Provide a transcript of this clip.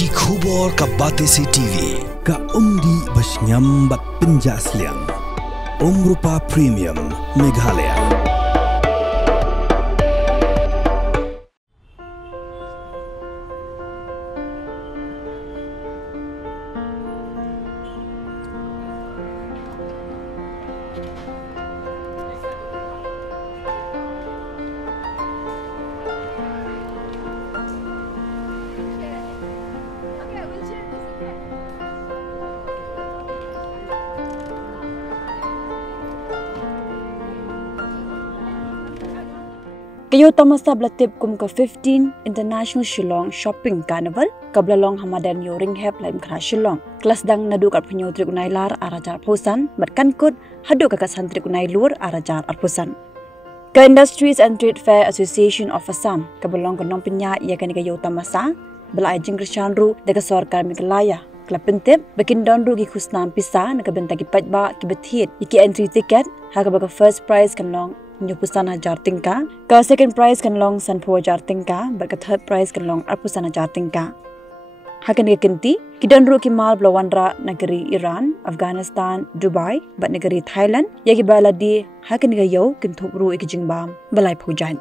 Iki khubor ka Batesi TV. Ka umdi basnyam bat penjaslian. Rupa Premium Meghalaya. Kayo tamasa blatip kum ka 15 International Shillong Shopping Carnival kablalong hamadan yo ringhep laim khra Shillong kelas dang nadu kat penyo tri kunai lar arajar posan batkan kut hadu ka santri kunai lur arajar arpusan ka Industries and Trade Fair Association of Assam kabalong kanong penya ia kan kayo tamasa belai jing krisyanru de ka sarkar Meghalaya klapentep bakin donru gi khusnam pisa na ka bentagi pajba ki bethit iki entry ticket ha ka ba first prize kanong Nyupusan 1,000 tingka, ka second prize kan long san 4,000 tingka, berka third prize kan long arpusan 1,000 tingka. Hakan ke kenti, kidan ru ki mal blawandra negeri Iran, Afghanistan, Dubai, bat negeri Thailand, yagi baladi hakan ke yo kintup ru iki jingbam balai pujan.